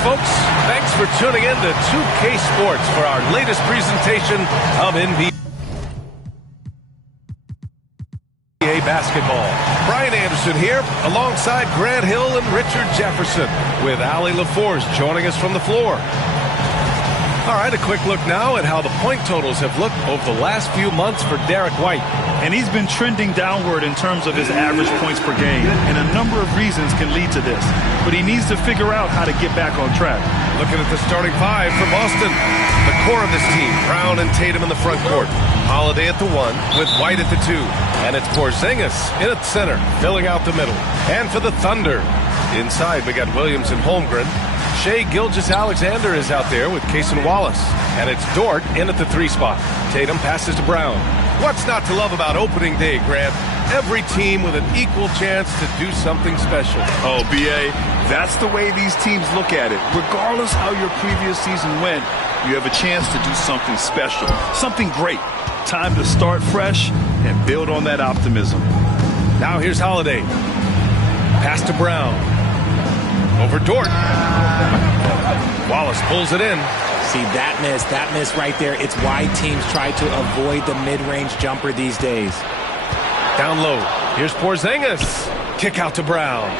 folks. Thanks for tuning in to 2K Sports for our latest presentation of NBA basketball. Brian Anderson here, alongside Grant Hill and Richard Jefferson, with Allie LaForce joining us from the floor. All right, a quick look now at how the point totals have looked over the last few months for Derek White. And he's been trending downward in terms of his average points per game, and a number of reasons can lead to this. But he needs to figure out how to get back on track. Looking at the starting five for Boston. The core of this team, Brown and Tatum in the front court. Holiday at the 1 with White at the 2. And it's Porzingis in at center, filling out the middle. And for the Thunder, inside we got Williams and Holmgren. Shai Gilgeous-Alexander is out there with Cason Wallace. And it's Dort in at the 3 spot. Tatum passes to Brown. What's not to love about opening day, Grant? Every team with an equal chance to do something special. Oh, B.A., that's the way these teams look at it. Regardless how your previous season went, you have a chance to do something special, something great. Time to start fresh and build on that optimism. Now here's Holiday. Pass to Brown. Over Dort. Wallace pulls it in. See, that miss right there. It's why teams try to avoid the mid-range jumper these days. Down low. Here's Porzingis. Kick out to Brown.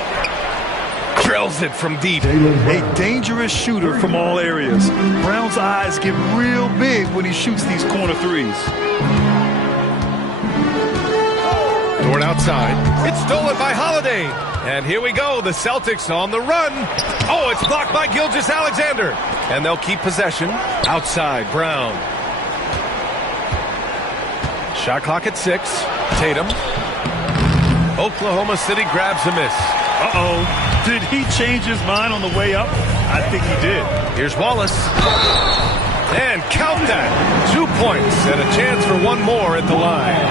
Drills it from deep. A dangerous shooter from all areas. Brown's eyes get real big when he shoots these corner threes. Dort outside. It's stolen by Holiday. And here we go. The Celtics on the run. Oh, it's blocked by Gilgeous-Alexander. And they'll keep possession. Outside, Brown. Shot clock at 6. Tatum. Oklahoma City grabs a miss. Uh-oh. Did he change his mind on the way up? I think he did. Here's Wallace. And count that. 2 points and a chance for one more at the line.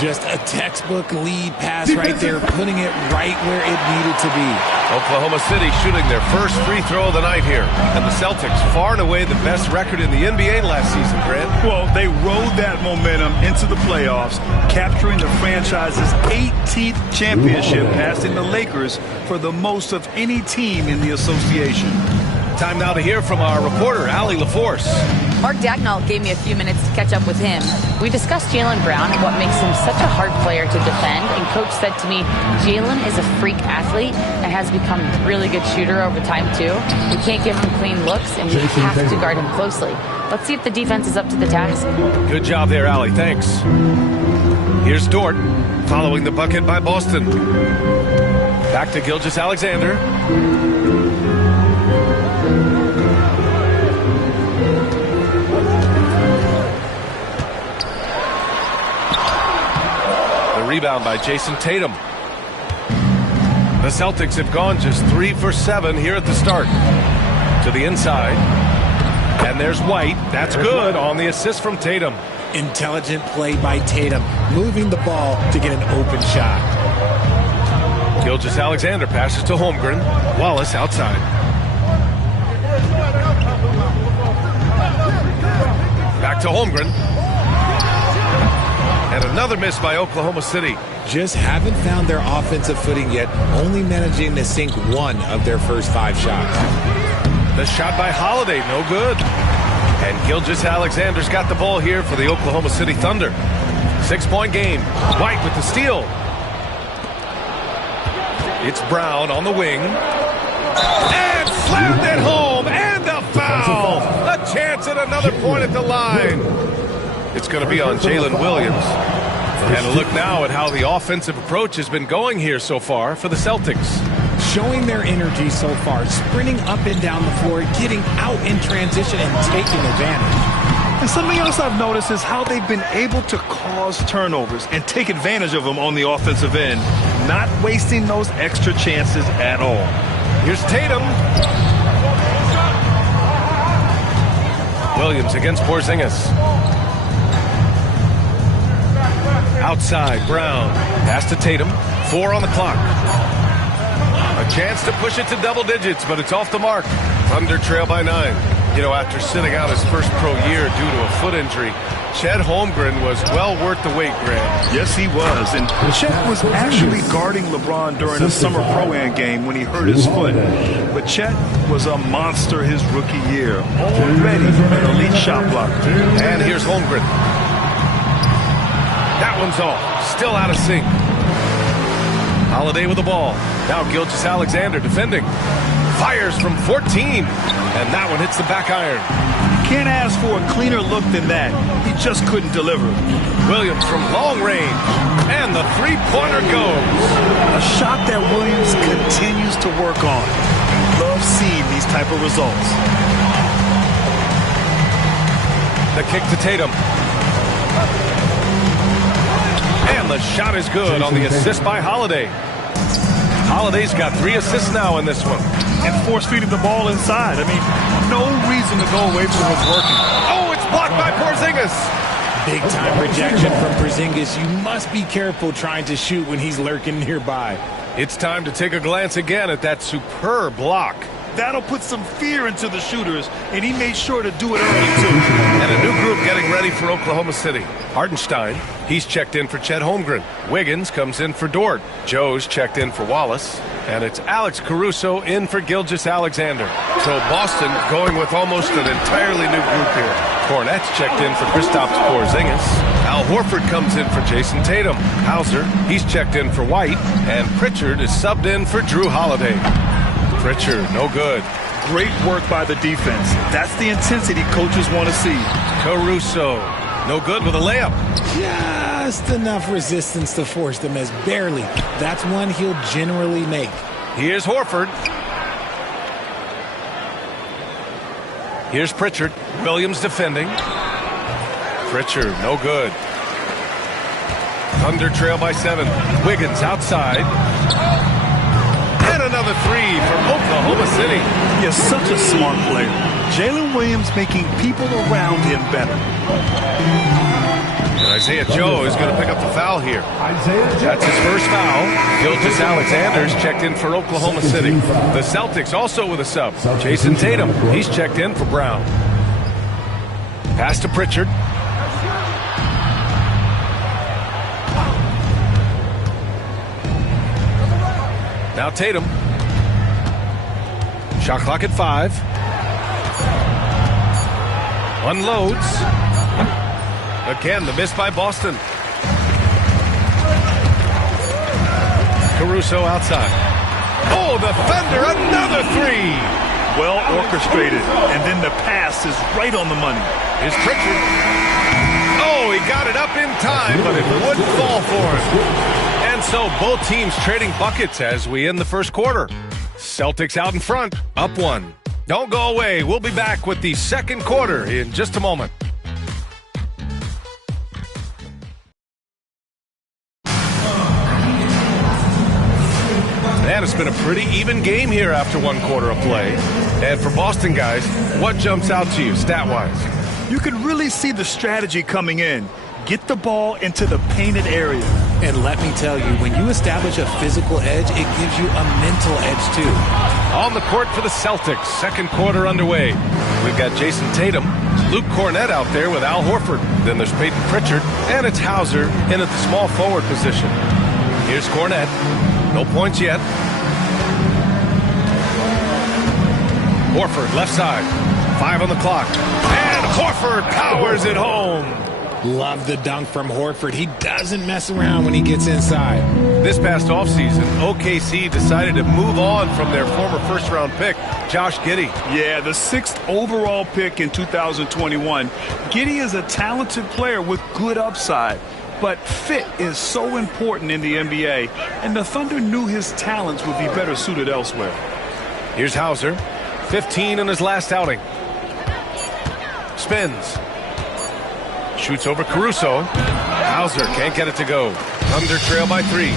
Just a textbook lead pass right there, putting it right where it needed to be. Oklahoma City shooting their first free throw of the night here. And the Celtics far and away the best record in the NBA last season, Grant. Well, they rode that momentum into the playoffs, capturing the franchise's 18th championship, passing the Lakers for the most of any team in the association. Time now to hear from our reporter, Allie LaForce. Mark Dagnall gave me a few minutes to catch up with him. We discussed Jaylen Brown and what makes him such a hard player to defend. And Coach said to me, Jaylen is a freak athlete and has become a really good shooter over time, too. We can't give him clean looks, and we have to guard him closely. Let's see if the defense is up to the task. Good job there, Allie. Thanks. Here's Dort, following the bucket by Boston. Back to Gilgeous-Alexander. Rebound by Jason Tatum. The Celtics have gone just 3 for 7 here at the start. To the inside. And there's White. That's good on the assist from Tatum. Intelligent play by Tatum, moving the ball to get an open shot. Gilgeous-Alexander passes to Holmgren. Wallace outside. Back to Holmgren. And another miss by Oklahoma City. Just haven't found their offensive footing yet, only managing to sink 1 of their first 5 shots. The shot by Holiday, no good. And Gilgeous-Alexander's got the ball here for the Oklahoma City Thunder. 6-point game. White with the steal. It's Brown on the wing. And slammed it home. And a foul. A chance at another point at the line. It's going to be on Jalen Williams. And a look now at how the offensive approach has been going here so far for the Celtics. Showing their energy so far, sprinting up and down the floor, getting out in transition and taking advantage. And something else I've noticed is how they've been able to cause turnovers and take advantage of them on the offensive end, not wasting those extra chances at all. Here's Tatum. Williams against Porzingis. Outside, Brown. Pass to Tatum. 4 on the clock. A chance to push it to double digits, but it's off the mark. Thunder trail by 9. You know, after sitting out his first pro year due to a foot injury, Chet Holmgren was well worth the wait, Grant. Yes, he was. And Chet was actually guarding LeBron during a summer Pro-Am game when he hurt his foot. But Chet was a monster his rookie year. Already an elite shot blocker. And here's Holmgren. That one's off. Still out of sync. Holiday with the ball. Now Gilgeous-Alexander defending. Fires from 14. And that one hits the back iron. Can't ask for a cleaner look than that. He just couldn't deliver. Williams from long range. And the three-pointer goes. A shot that Williams continues to work on. You love seeing these type of results. The kick to Tatum. And the shot is good on the assist by Holiday. Holiday's got 3 assists now in this one. And force-feeding the ball inside. I mean, no reason to go away from what's working. Oh, it's blocked by Porzingis. Big-time rejection from Porzingis. You must be careful trying to shoot when he's lurking nearby. It's time to take a glance again at that superb block. That'll put some fear into the shooters, and he made sure to do it early, too. And a new group getting ready for Oklahoma City. Hardenstein, he's checked in for Chet Holmgren. Wiggins comes in for Dort. Joe's checked in for Wallace. And it's Alex Caruso in for Gilgeous-Alexander. So Boston going with almost an entirely new group here. Cornette's checked in for Kristaps Porzingis. Al Horford comes in for Jason Tatum. Hauser, he's checked in for White. And Pritchard is subbed in for Drew Holiday. Pritchard, no good. Great work by the defense. That's the intensity coaches want to see. Caruso, no good with a layup. Just enough resistance to force them as barely. That's one he'll generally make. Here's Horford. Here's Pritchard. Williams defending. Pritchard, no good. Thunder trail by 7. Wiggins outside. And another 3 from Oklahoma City. He is such a smart player. Jalen Williams making people around him better. And Isaiah Joe is going to pick up the foul here. That's his first foul. Gilgeous-Alexander's checked in for Oklahoma City. The Celtics also with a sub. Jason Tatum, he's checked in for Brown. Pass to Pritchard. Now Tatum. Shot clock at 5. Unloads. Again, the miss by Boston. Caruso outside. Oh, the Thunder, another 3. Well orchestrated. And then the pass is right on the money. Here's Pritchard. Oh, he got it up in time, but it wouldn't fall for him. And so both teams trading buckets as we end the first quarter. Celtics out in front, up 1. Don't go away. We'll be back with the second quarter in just a moment. Man, it's been a pretty even game here after 1 quarter of play. And for Boston guys, what jumps out to you stat-wise? You can really see the strategy coming in. Get the ball into the painted area. And let me tell you, when you establish a physical edge, it gives you a mental edge too. On the court for the Celtics, second quarter underway. We've got Jason Tatum, Luke Cornette out there with Al Horford. Then there's Peyton Pritchard, and it's Hauser in at the small forward position. Here's Cornette. No points yet. Horford, left side. 5 on the clock. And Horford powers it home. Love the dunk from Horford. He doesn't mess around when he gets inside. This past offseason, OKC decided to move on from their former first-round pick, Josh Giddey. Yeah, the 6th overall pick in 2021. Giddey is a talented player with good upside. But fit is so important in the NBA, and the Thunder knew his talents would be better suited elsewhere. Here's Hauser, 15 in his last outing. Spins. Shoots over Caruso. Hauser can't get it to go. Thunder trail by 3.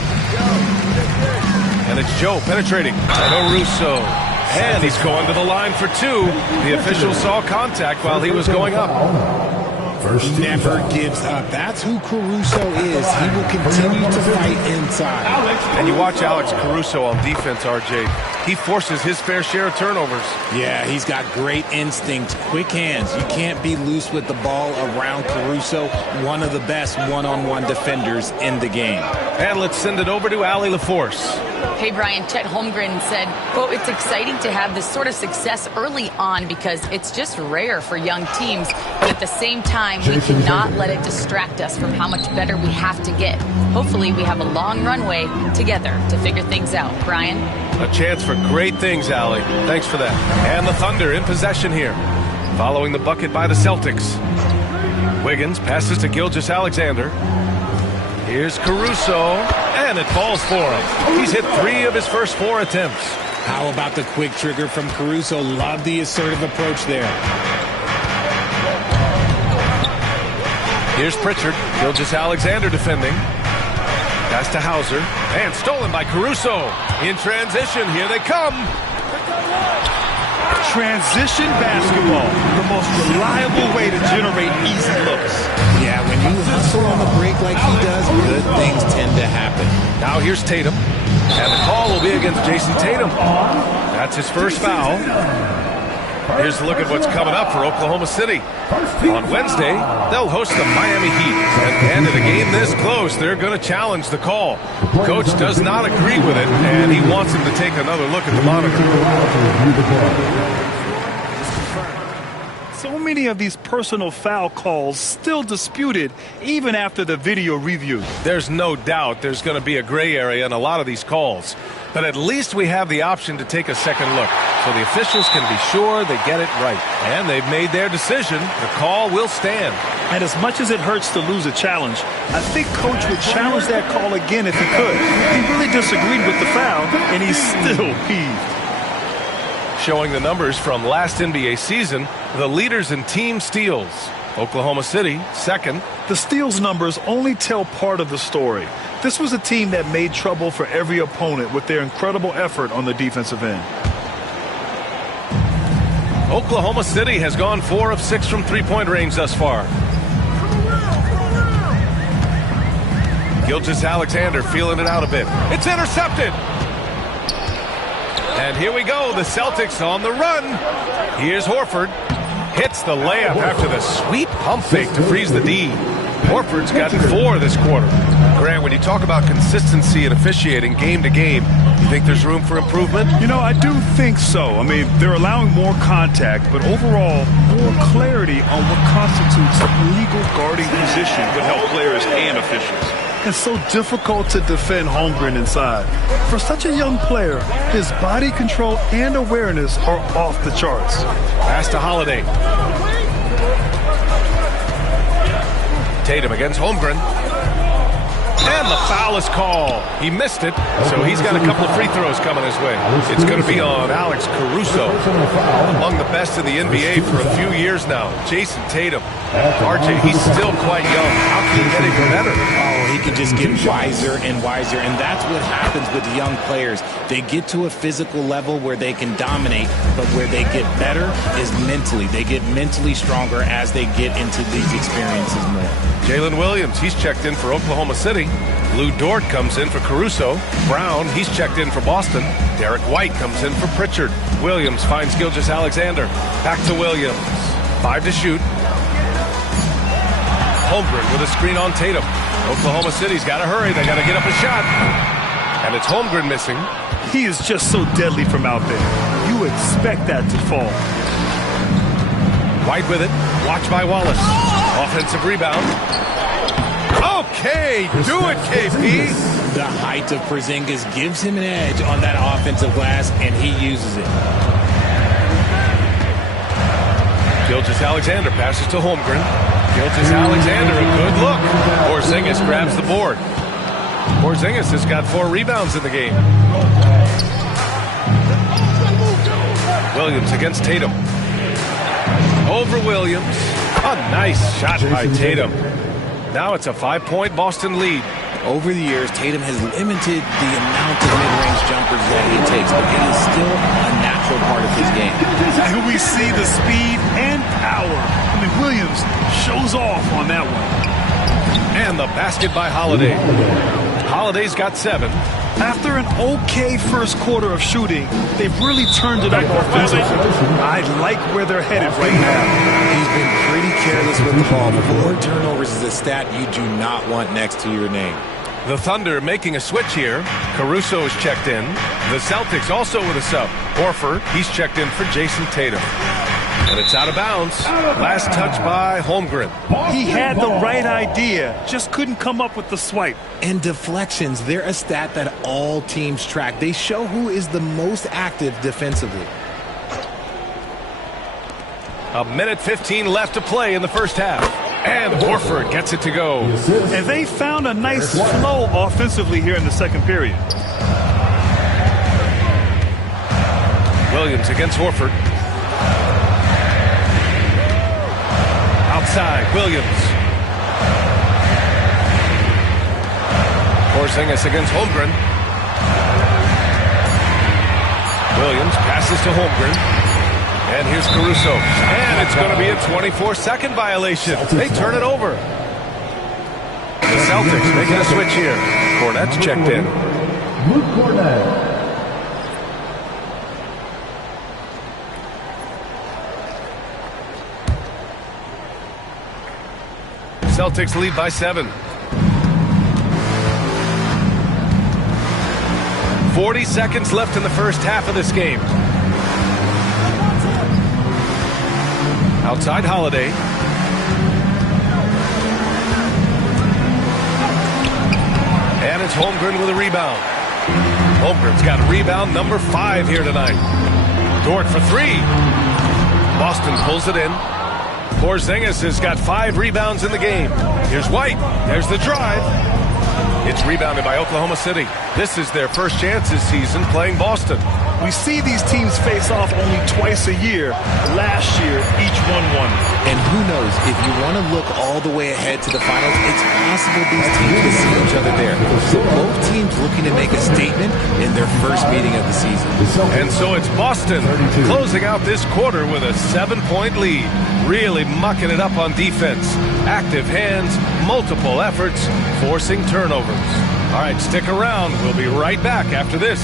And it's Joe penetrating. Caruso. And he's going to the line for 2. The official saw contact while he was going up. Never gives up. That's who Caruso is. He will continue to fight inside. And you watch Alex Caruso on defense, RJ. he forces his fair share of turnovers. Yeah, he's got great instinct, quick hands. You can't be loose with the ball around Caruso, one of the best one-on-one defenders in the game. And let's send it over to Allie LaForce. Hey, Brian, Chet Holmgren said, quote, "It's exciting to have this sort of success early on because it's just rare for young teams. But at the same time, we cannot let it distract us from how much better we have to get. Hopefully, we have a long runway together to figure things out." Brian? A chance for great things, Allie. Thanks for that. And the Thunder in possession here. Following the bucket by the Celtics. Wiggins passes to Gilgeous-Alexander. Here's Caruso, and it falls for him. He's hit 3 of his first 4 attempts. How about the quick trigger from Caruso? Love the assertive approach there. Here's Pritchard. Gilgeous-Alexander defending. Pass to Hauser, and stolen by Caruso. In transition, here they come. Transition basketball, the most reliable way to generate easy looks. Yeah, when you hustle on the break like he does, good things tend to happen. Now here's Tatum, and the call will be against Jason Tatum. That's his first foul. Here's a look at what's coming up for Oklahoma City. On Wednesday, they'll host the Miami Heat. And in a game this close, they're going to challenge the call. Coach does not agree with it, and he wants him to take another look at the monitor. So many of these personal foul calls still disputed even after the video review. There's no doubt there's going to be a gray area in a lot of these calls. But at least we have the option to take a second look, so the officials can be sure they get it right. And they've made their decision. The call will stand. And as much as it hurts to lose a challenge, I think Coach would challenge that call again if he could. He really disagreed with the foul, and he's still peeved. Showing the numbers from last NBA season, the leaders in team steals. Oklahoma City, second. The steals numbers only tell part of the story. This was a team that made trouble for every opponent with their incredible effort on the defensive end. Oklahoma City has gone 4 of 6 from three-point range thus far. Gilgeous-Alexander feeling it out a bit. It's intercepted. And here we go, the Celtics on the run. Here's Horford. Hits the layup after the sweet pump fake to freeze the D. Horford's gotten 4 this quarter. Grant, when you talk about consistency and officiating game to game, you think there's room for improvement? You know, I do think so. I mean, they're allowing more contact, but overall, more clarity on what constitutes a legal guarding position would help players and officials. It's so difficult to defend Holmgren inside. For such a young player, his body control and awareness are off the charts. Pass to Holiday. Tatum against Holmgren. And the foul is called. He missed it, so he's got a couple of free throws coming his way. It's going to be on Alex Caruso. Among the best in the NBA for a few years now. Jason Tatum. RJ, he's still quite young. How can he get even better? Oh, he can just get wiser and wiser, and that's what happens with young players. They get to a physical level where they can dominate, but where they get better is mentally. They get mentally stronger as they get into these experiences more. Jalen Williams, he's checked in for Oklahoma City. Lou Dort comes in for Caruso. Brown, he's checked in for Boston. Derek White comes in for Pritchard. Williams finds Gilgeous-Alexander. Back to Williams. 5 to shoot. Holmgren with a screen on Tatum. Oklahoma City's got to hurry. They got to get up a shot. And it's Holmgren missing. He is just so deadly from out there. You expect that to fall. White with it. Watched by Wallace. Offensive rebound. Okay, do it, KP. The height of Porzingis gives him an edge on that offensive glass, and he uses it. Gilgeous-Alexander passes to Holmgren. Gilgeous-Alexander, a good look. Porzingis grabs the board. Porzingis has got 4 rebounds in the game. Williams against Tatum. Over Williams. A nice shot by Tatum. Now it's a 5-point Boston lead. Over the years, Tatum has limited the amount of mid-range jumpers that he takes, but it is still a natural part of his game. And we see the speed and power. I mean, Williams shows off on that one. And the basket by Holiday. Holiday's got 7. After an okay first quarter of shooting, they've really turned it up offensively. I like where they're headed right now. He's been pretty careless with the ball. 4 turnovers is a stat you do not want next to your name. The Thunder making a switch here. Caruso is checked in. The Celtics also with a sub. Horford, he's checked in for Jason Tatum. And it's out of bounds. Last touch by Holmgren. He had the right idea, just couldn't come up with the swipe. And deflections, they're a stat that all teams track. They show who is the most active defensively. A minute 15 left to play in the first half. And Horford gets it to go. And they found a nice flow offensively here in the second period. Williams against Horford. Outside, Williams. Porzingis against Holmgren. Williams passes to Holmgren. And here's Caruso. And it's going to be a 24-second violation. They turn it over. The Celtics making a switch here. Cornette's checked in. Luke Cornette. Celtics lead by 7. 40 seconds left in the first half of this game. Outside Holiday. And it's Holmgren with a rebound. Holmgren's got rebound number 5 here tonight. Dort for 3. Boston pulls it in. Porzingis has got 5 rebounds in the game. Here's White. There's the drive. It's rebounded by Oklahoma City. This is their first chance this season playing Boston. We see these teams face off only twice a year. Last year, each one won. And who knows, if you want to look all the way ahead to the finals, it's possible these teams will see each other there. So both teams looking to make a statement in their first meeting of the season. And so it's Boston closing out this quarter with a 7-point lead. Really mucking it up on defense. Active hands, multiple efforts, forcing turnovers. All right, stick around. We'll be right back after this.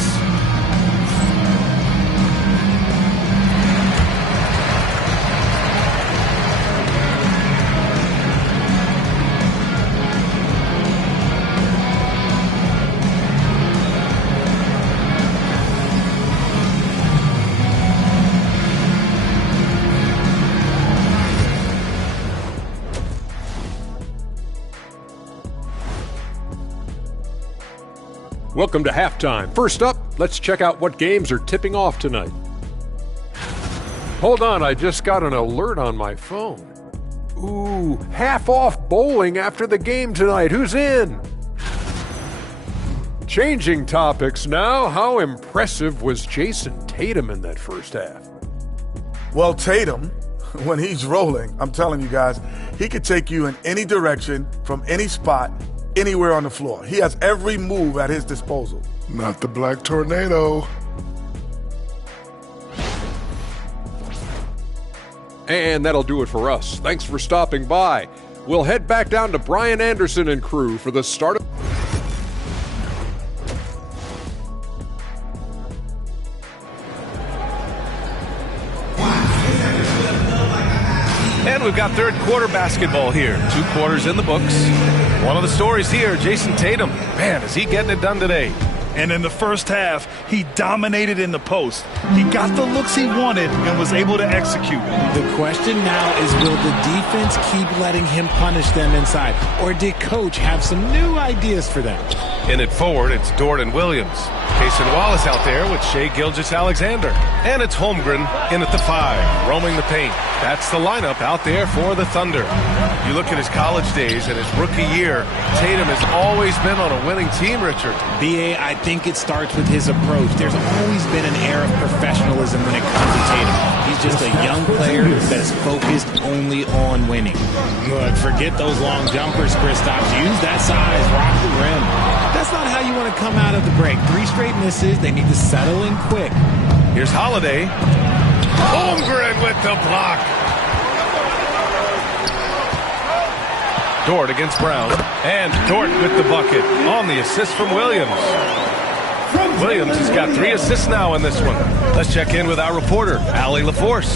Welcome to halftime. First up, let's check out what games are tipping off tonight. Hold on, I just got an alert on my phone. Ooh, half off bowling after the game tonight. Who's in? Changing topics now. How impressive was Jason Tatum in that first half? Well, Tatum, when he's rolling, I'm telling you guys, he could take you in any direction, from any spot, anywhere on the floor. He has every move at his disposal. Not the Black Tornado. And that'll do it for us. Thanks for stopping by. We'll head back down to Brian Anderson and crew for the start of... And we've got third quarter basketball here. 2 quarters in the books. One of the stories here, Jason Tatum. Man, is he getting it done today. And in the first half, he dominated in the post. He got the looks he wanted and was able to execute. The question now is, will the defense keep letting him punish them inside? Or did Coach have some new ideas for them? In it forward, it's Dort and Williams. Cason Wallace out there with Shai Gilgeous-Alexander. And it's Holmgren in at the 5, roaming the paint. That's the lineup out there for the Thunder. You look at his college days and his rookie year, Tatum has always been on a winning team, Richard. B.A., I think it starts with his approach. There's always been an air of professionalism when it comes to Tatum. He's just a young player that is focused only on winning. Look, forget those long jumpers, Kristaps. Use that size, rock the rim. That's not how you want to come out of the break. 3 straight misses. They need to settle in quick. Here's Holiday. Holmgren with the block. Dort against Brown. And Dort with the bucket on the assist from Williams. Williams has got 3 assists now in this one. Let's check in with our reporter, Allie LaForce.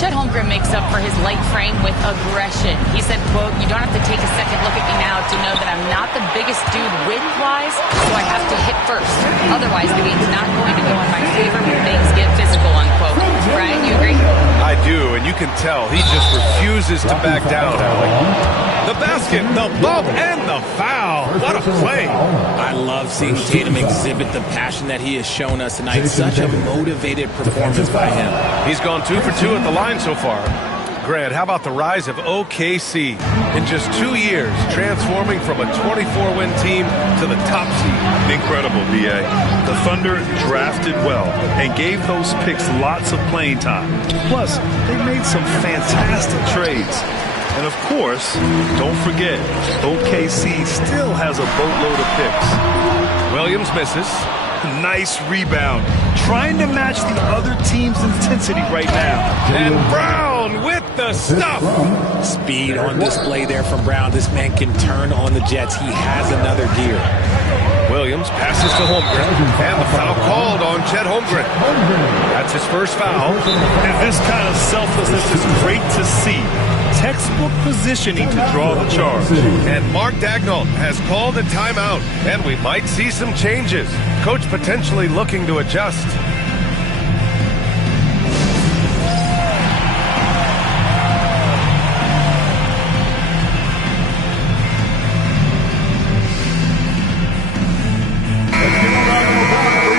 Chet Holmgren makes up for his light frame with aggression. He said, quote, "You don't have to take a second look at me now to know that I'm not the biggest dude width-wise, so I have to hit first. Otherwise, the game's not going to go in my favor when things get physical," unquote. Brian, you agree? I do, and you can tell he just refuses to back down, Allie. The basket, the bump, and the foul. What a play. I love seeing Tatum exhibit the passion that he has shown us tonight. Such a motivated performance by him. He's gone 2 for 2 at the line so far. Grant, how about the rise of OKC? In just 2 years, transforming from a 24-win team to the top seed. Incredible, B.A. The Thunder drafted well and gave those picks lots of playing time. Plus, they made some fantastic trades. And of course, don't forget, OKC still has a boatload of picks. Williams misses. Nice rebound. Trying to match the other team's intensity right now. And Brown with the stuff. Speed on display there from Brown. This man can turn on the Jets. He has another gear. Williams passes to Holmgren. And the foul called on Chet Holmgren. That's his first foul. And this kind of selflessness is great to see. Textbook positioning to draw the charge. And Mark Daigneault has called a timeout, and we might see some changes. Coach potentially looking to adjust.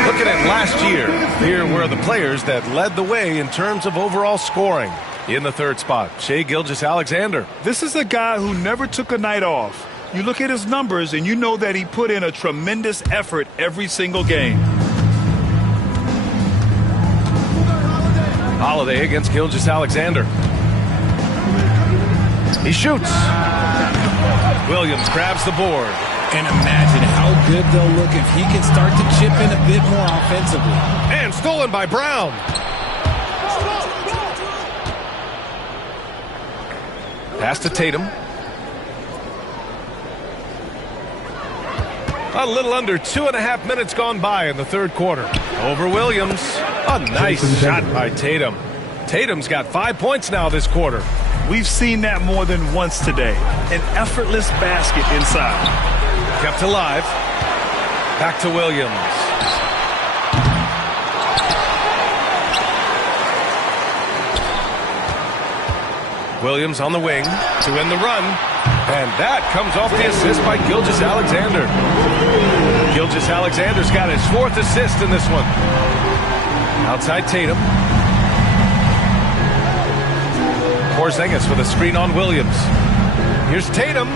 Looking at last year, here were the players that led the way in terms of overall scoring. In the third spot, Shai Gilgeous-Alexander. This is a guy who never took a night off. You look at his numbers and you know that he put in a tremendous effort every single game. Holiday against Gilgeous-Alexander. He shoots. Williams grabs the board. And imagine how good they'll look if he can start to chip in a bit more offensively. And stolen by Brown. Pass to Tatum. A little under 2.5 minutes gone by in the third quarter. Over Williams. A nice shot by Tatum. Tatum's got 5 points now this quarter. We've seen that more than once today. An effortless basket inside. Kept alive. Back to Williams. Williams on the wing to win the run. And that comes off the assist by Gilgeous-Alexander. Gilgeous-Alexander's got his 4th assist in this one. Outside Tatum. Porzingis with a screen on Williams. Here's Tatum.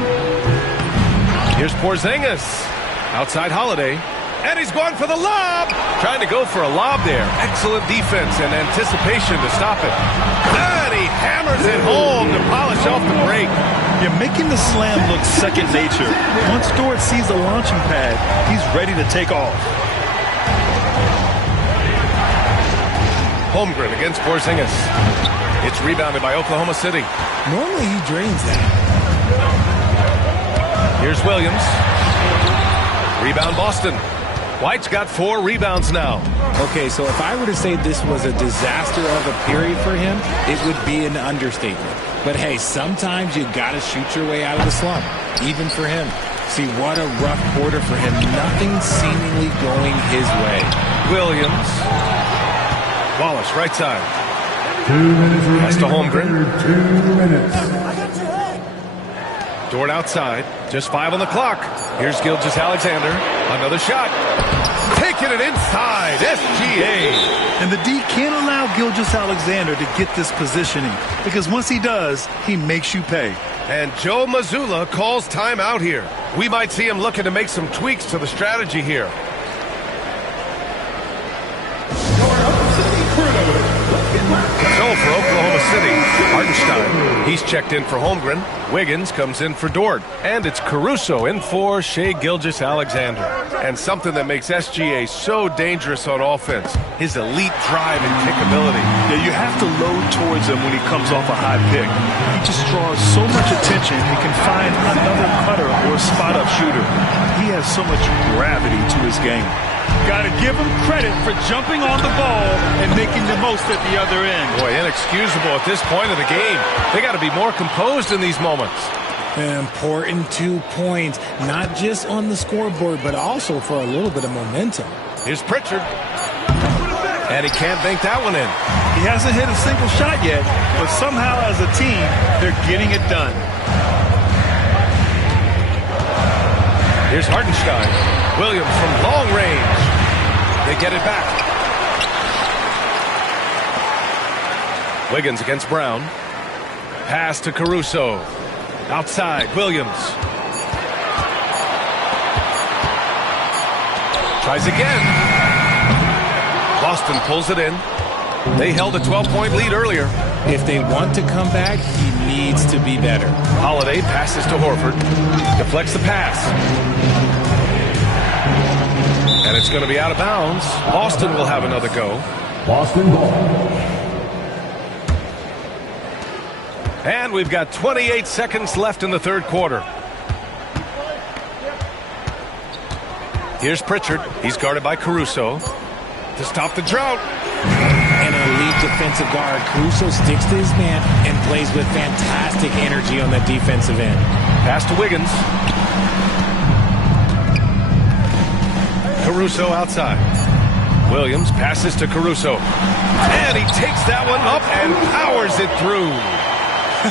Here's Porzingis. Outside Holiday. And he's going for the lob. Trying to go for a lob there. Excellent defense and anticipation to stop it. And he hammers it home to polish off the break. You're making the slam look second nature. Once Dort sees the launching pad, he's ready to take off. Holmgren against Porzingis. It's rebounded by Oklahoma City. Normally he drains that. Here's Williams. Rebound Boston. White's got 4 rebounds now. Okay, so if I were to say this was a disaster of a period for him, it would be an understatement. But hey, sometimes you got to shoot your way out of the slump, even for him. See, what a rough quarter for him. Nothing seemingly going his way. Williams. Wallace, right side. 2 minutes. Pass to Holmgren. 2 minutes. Dort outside. Just 5 on the clock. Here's Gilgeous-Alexander. Another shot. Taking it inside. SGA. And the D can't allow Gilgeous-Alexander to get this positioning, because once he does, he makes you pay. And Joe Mazzulla calls timeout here. We might see him looking to make some tweaks to the strategy here. So for Oklahoma City, Hartenstein, he's checked in for Holmgren. Wiggins comes in for Dort. And it's Caruso in for Shai Gilgeous-Alexander. And something that makes SGA so dangerous on offense, his elite drive and kickability. Yeah, you have to load towards him when he comes off a high pick. He just draws so much attention he can find another cutter or spot-up shooter. He has so much gravity to his game. Got to give them credit for jumping on the ball and making the most at the other end. Boy, inexcusable at this point of the game. They got to be more composed in these moments. An important 2 points, not just on the scoreboard, but also for a little bit of momentum. Here's Pritchard. And he can't bank that one in. He hasn't hit a single shot yet, but somehow as a team, they're getting it done. Here's Hartenstein. Williams from long range. They get it back. Wiggins against Brown. Pass to Caruso. Outside, Williams. Tries again. Boston pulls it in. They held a 12-point lead earlier. If they want to come back, he needs to be better. Holiday passes to Horford. Deflects the pass. And it's going to be out of bounds. Boston will have another go. Boston ball. And we've got 28 seconds left in the third quarter. Here's Pritchard. He's guarded by Caruso. To stop the drought. An elite defensive guard. Caruso sticks to his man and plays with fantastic energy on the defensive end. Pass to Wiggins. Caruso outside. Williams passes to Caruso. And he takes that one up and powers it through.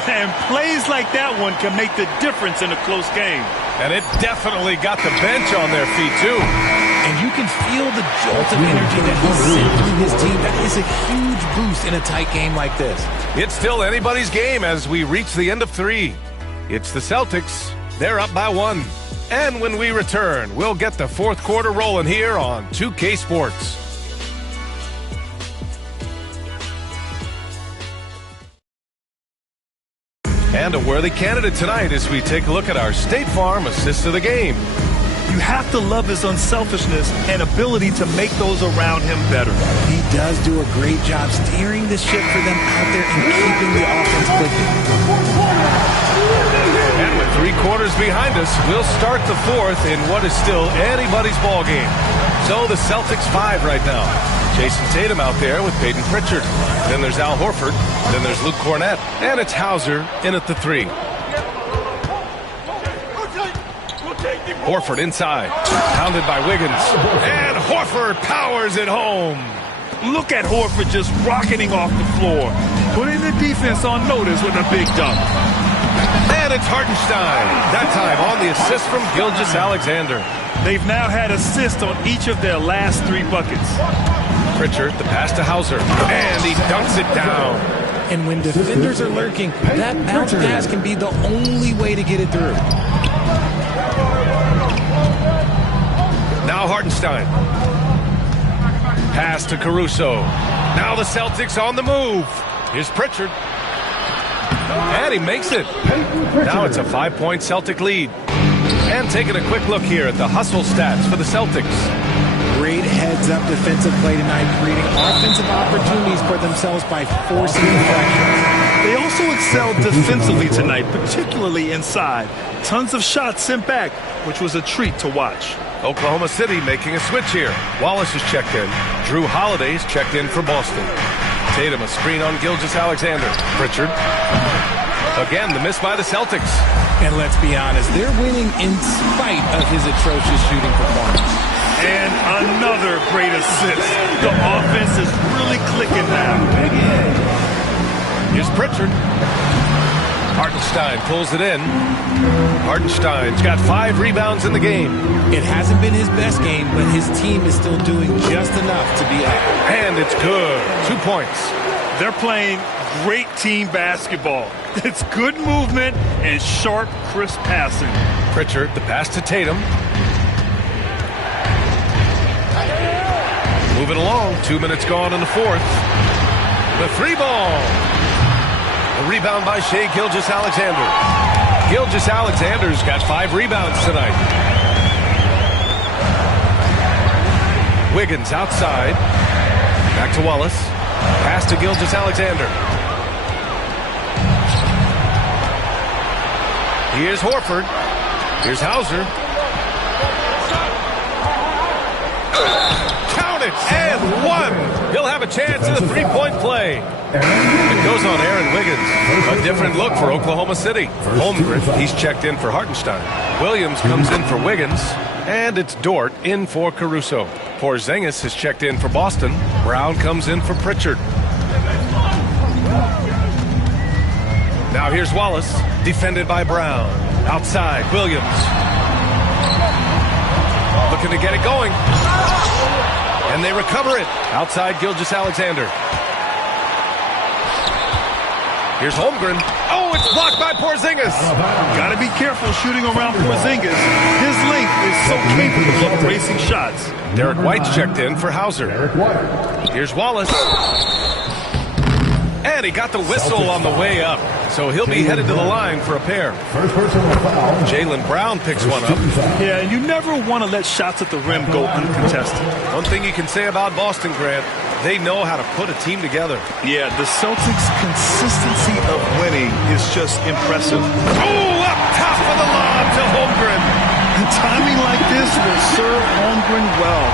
And plays like that one can make the difference in a close game. And it definitely got the bench on their feet, too. And you can feel the jolt of energy that he's sent through his team. That is a huge boost in a tight game like this. It's still anybody's game as we reach the end of 3. It's the Celtics. They're up by 1. And when we return, we'll get the fourth quarter rolling here on 2K Sports. And a worthy candidate tonight as we take a look at our State Farm assist of the game. You have to love his unselfishness and ability to make those around him better. He does do a great job steering the ship for them out there and keeping the offense clicking. And with 3 quarters behind us, we'll start the fourth in what is still anybody's ball game. So the Celtics 5 right now. Jason Tatum out there with Peyton Pritchard. Then there's Al Horford. Then there's Luke Cornett. And it's Hauser in at the 3. Horford inside. Pounded by Wiggins. And Horford powers it home. Look at Horford just rocketing off the floor. Putting the defense on notice with a big dunk. And it's Hartenstein. That time on the assist from Gilgeous-Alexander. They've now had assists on each of their last 3 buckets. Pritchard, the pass to Hauser. And he dunks it down. And when defenders are lurking, that bounce pass can be the only way to get it through. Now Hartenstein. Pass to Caruso. Now the Celtics on the move. Here's Pritchard. And he makes it. Now it's a 5-point Celtic lead. And taking a quick look here at the hustle stats for the Celtics. Great heads-up defensive play tonight, creating offensive opportunities for themselves by forcing deflections. They also excelled defensively tonight, particularly inside. Tons of shots sent back, which was a treat to watch. Oklahoma City making a switch here. Wallace is checked in. Drew Holiday's checked in for Boston. Tatum a screen on Gilgeous-Alexander. Pritchard. Again, the miss by the Celtics. And let's be honest, they're winning in spite of his atrocious shooting performance. And another great assist. The offense is really clicking now. Here's Pritchard. Hartenstein pulls it in. Hartenstein's got 5 rebounds in the game. It hasn't been his best game, but his team is still doing just enough to be up. And it's good. 2 points. They're playing great team basketball. It's good movement and sharp, crisp passing. Pritchard, the pass to Tatum. Moving along. 2 minutes gone in the fourth. The 3-ball. A rebound by Shai Gilgeous-Alexander. Gilgeous-Alexander's got 5 rebounds tonight. Wiggins outside. Back to Wallace. Pass to Gilgeous-Alexander. Here's Horford. Here's Hauser. Count it, and one. He'll have a chance in the three-point play. It goes on Aaron Wiggins. A different look for Oklahoma City. Holmgren, he's checked in for Hartenstein. Williams comes in for Wiggins. And it's Dort in for Caruso. Porzingis is checked in for Boston. Brown comes in for Pritchard. Now here's Wallace, defended by Brown. Outside, Williams. Looking to get it going. And they recover it. Outside, Gilgeous-Alexander. Here's Holmgren. Oh, it's blocked by Porzingis. Got to be careful shooting around Porzingis. His length is so capable of racing shots. Derek White's checked in for Hauser. Here's Wallace. And he got the whistle on the way up. So he'll be headed to the line for a pair. Jaylen Brown picks one up. Yeah, and you never want to let shots at the rim go uncontested. One thing you can say about Boston, Grant, they know how to put a team together. Yeah, the Celtics' consistency of winning is just impressive. Oh, up top of the lob to Holmgren. And timing like this will serve Holmgren well,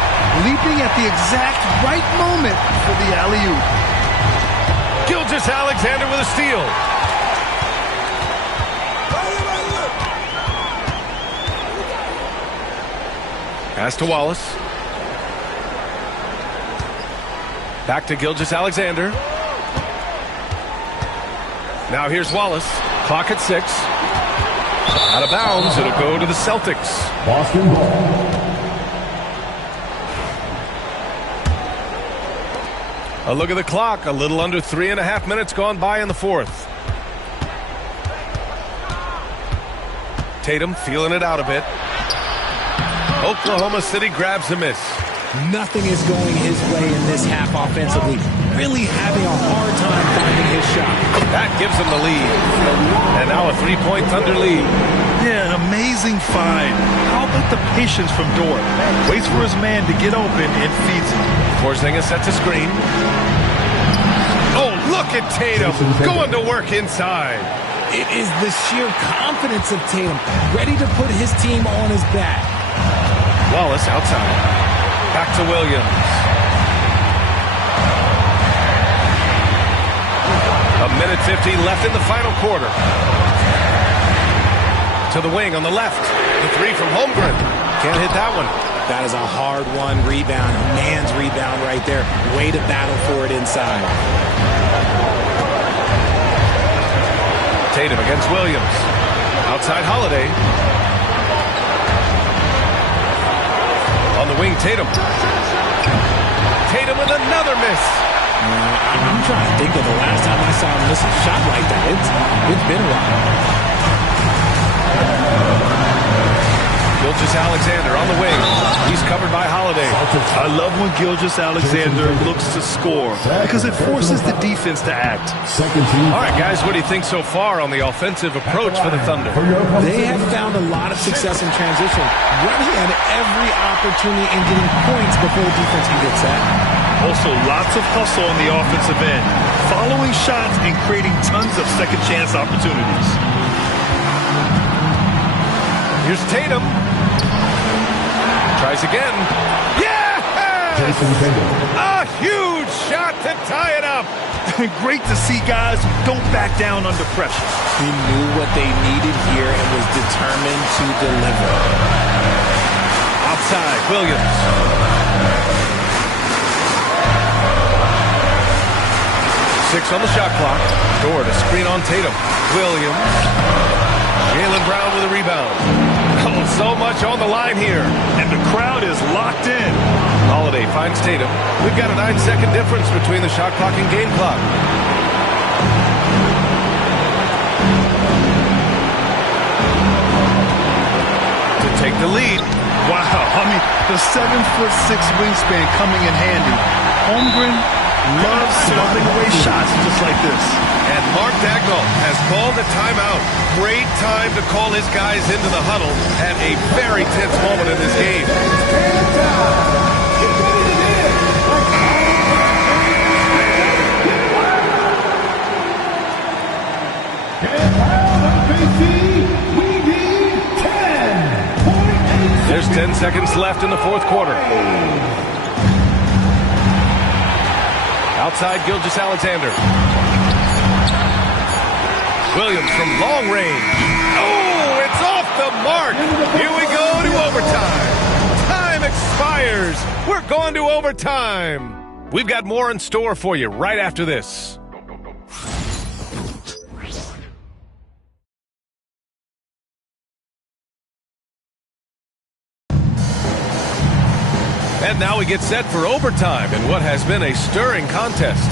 leaping at the exact right moment for the alley-oop. Gilgeous-Alexander with a steal. Pass to Wallace. Back to Gilgeous-Alexander. Now here's Wallace. Clock at 6. Out of bounds. It'll go to the Celtics. Boston ball. A look at the clock. A little under 3.5 minutes gone by in the fourth. Tatum feeling it out a bit. Oklahoma City grabs a miss. Nothing is going his way in this half offensively. Really having a hard time finding his shot. That gives him the lead. And now a three-point Thunder lead. Yeah, an amazing find. How about the patience from Dort? Waits for his man to get open and feeds him. Porzingis sets a screen. Oh, look at Tatum going to work inside. It is the sheer confidence of Tatum, ready to put his team on his back. Wallace outside. Back to Williams. A minute 50 left in the final quarter. To the wing on the left. The three from Holmgren. Can't hit that one. That is a hard-won rebound, a man's rebound right there. Way to battle for it inside. Tatum against Williams. Outside Holiday. On the wing, Tatum. Tatum with another miss. I'm trying to think of the last time I saw him miss a shot like that. It's been a while. Gilgeous-Alexander on the wing. He's covered by Holiday. I love when Gilgeous-Alexander looks to score because it forces the defense to act. All right, guys, what do you think so far on the offensive approach for the Thunder? They have found a lot of success in transition, running at every opportunity and getting points before the defense can get set. Also, lots of hustle on the offensive end, following shots and creating tons of second chance opportunities. Here's Tatum. Tries again. Yeah! A huge shot to tie it up. Great to see guys who don't back down under pressure. He knew what they needed here and was determined to deliver. Outside, Williams. Six on the shot clock. Dort, a screen on Tatum. Williams. Jaylen Brown with a rebound. Oh, so much on the line here. And the crowd is locked in. Holiday finds Tatum. We've got a 9-second difference between the shot clock and game clock. To take the lead. Wow, I mean, the 7'6" wingspan coming in handy. Holmgren loves stopping away shots just like this. And Mark Dagnall has called a timeout. Great time to call his guys into the huddle at a very tense moment in this game. There's 10 seconds left in the fourth quarter. Outside Gilgeous-Alexander. Williams from long range. Oh, it's off the mark. Here we go to overtime. Time expires. We're going to overtime. We've got more in store for you right after this. And now we get set for overtime in what has been a stirring contest.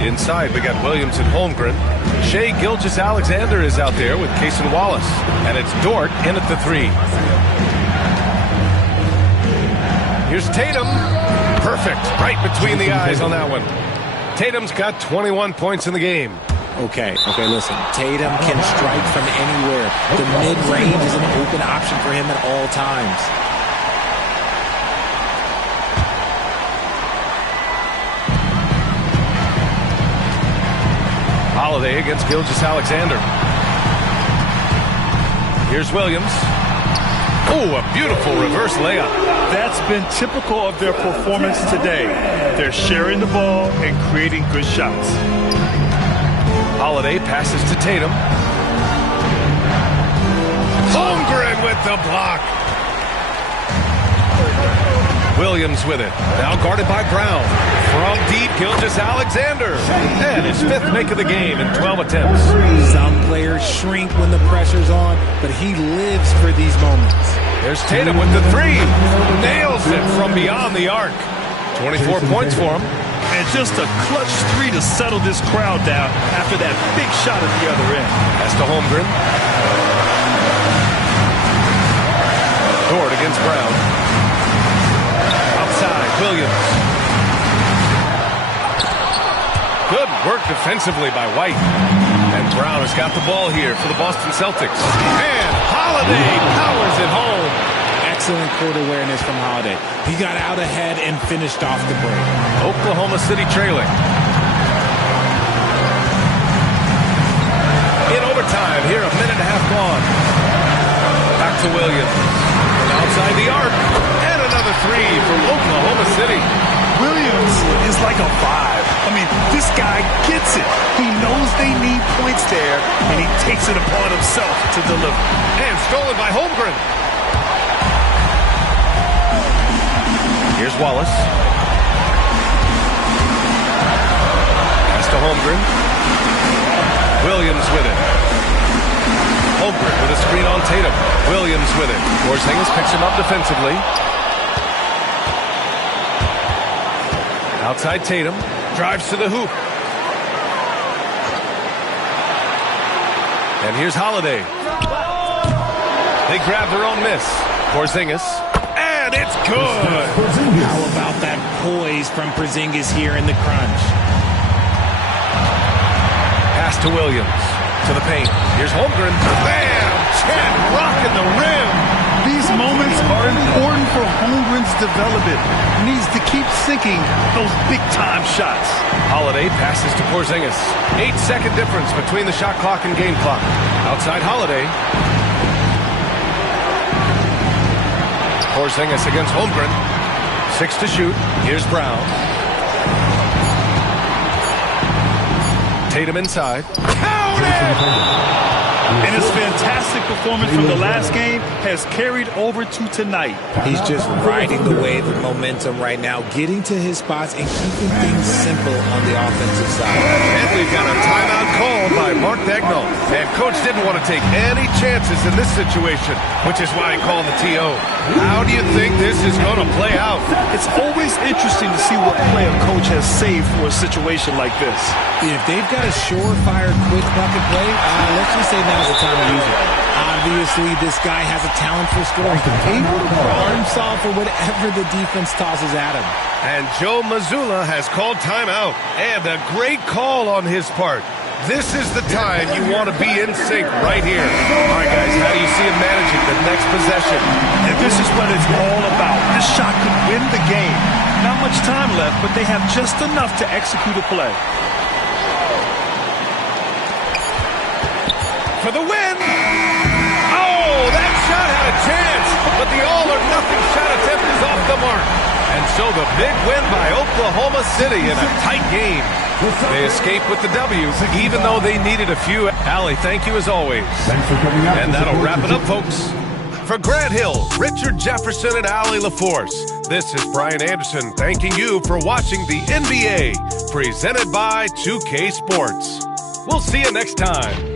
Inside, we got Williams and Holmgren. Shai Gilgeous-Alexander is out there with Cason Wallace. And it's Dort in at the 3. Here's Tatum. Perfect. Right between the eyes on that one. Tatum's got 21 points in the game. Okay, listen. Tatum can strike from anywhere. The mid-range is an open option for him at all times. Holiday against Gilgeous-Alexander. Here's Williams. Oh, a beautiful reverse layup. That's been typical of their performance today. They're sharing the ball and creating good shots. Holiday passes to Tatum. Holmgren with the block. Williams with it. Now guarded by Brown. From deep, Gilgeous-Alexander. And his 5th make of the game in 12 attempts. Some players shrink when the pressure's on, but he lives for these moments. There's Tatum with the 3. Nails it from beyond the arc. 24 points for him. And just a clutch 3 to settle this crowd down after that big shot at the other end. That's to Holmgren. Dort against Brown. Outside, Williams. Good work defensively by White. And Brown has got the ball here for the Boston Celtics. And Holiday powers it home. Excellent court awareness from Holiday. He got out ahead and finished off the break. Oklahoma City trailing. In overtime, here a minute and a half gone. Back to Williams. Outside the arc. And another 3 from Oklahoma City. Williams is like a 5. I mean, this guy gets it. He knows they need points there, and he takes it upon himself to deliver. And stolen by Holmgren. Here's Wallace. Pass to Holmgren. Williams with it. Holmgren with a screen on Tatum. Williams with it. Porzingis picks him up defensively. Outside Tatum. Drives to the hoop. And here's Holiday. They grab their own miss. Porzingis. And it's good. How about that poise from Porzingis here in the crunch? Pass to Williams. To the paint. Here's Holmgren. Bam! Chet rocking the rim. These moments are important for Holmgren's development. He needs to keep sinking those big-time shots. Holiday passes to Porzingis. 8-second difference between the shot clock and game clock. Outside Holiday. Porzingis against Holmgren. 6 to shoot. Here's Brown. Tatum inside. Count it! And his fantastic performance from the last game has carried over to tonight. He's just riding the wave of momentum right now, getting to his spots and keeping things simple on the offensive side. And we've got a timeout called by Mark Daigneault. And Coach didn't want to take any chances in this situation, which is why he called the TO. How do you think this is going to play out? It's always interesting to see what play a coach has saved for a situation like this. If they've got a surefire quick bucket play, let's just say now's the time to use it. Obviously, this guy has a talent for scoring. Able to problem solve for whatever the defense tosses at him. And Joe Mazzulla has called timeout. And a great call on his part. This is the time you want to be in sync right here. All right, guys, how do you see see him managing the next possession. And this is what it's all about. This shot could win the game. Not much time left, but they have just enough to execute a play. For the win! Oh, that shot had a chance, but the all-or-nothing shot attempt is off the mark. And so the big win by Oklahoma City in a tight game. They escape with the W, even though they needed a few. Allie, thank you as always. Thanks for coming out. And that'll wrap it up, folks. For Grant Hill, Richard Jefferson, and Allie LaForce, this is Brian Anderson thanking you for watching the NBA, presented by 2K Sports. We'll see you next time.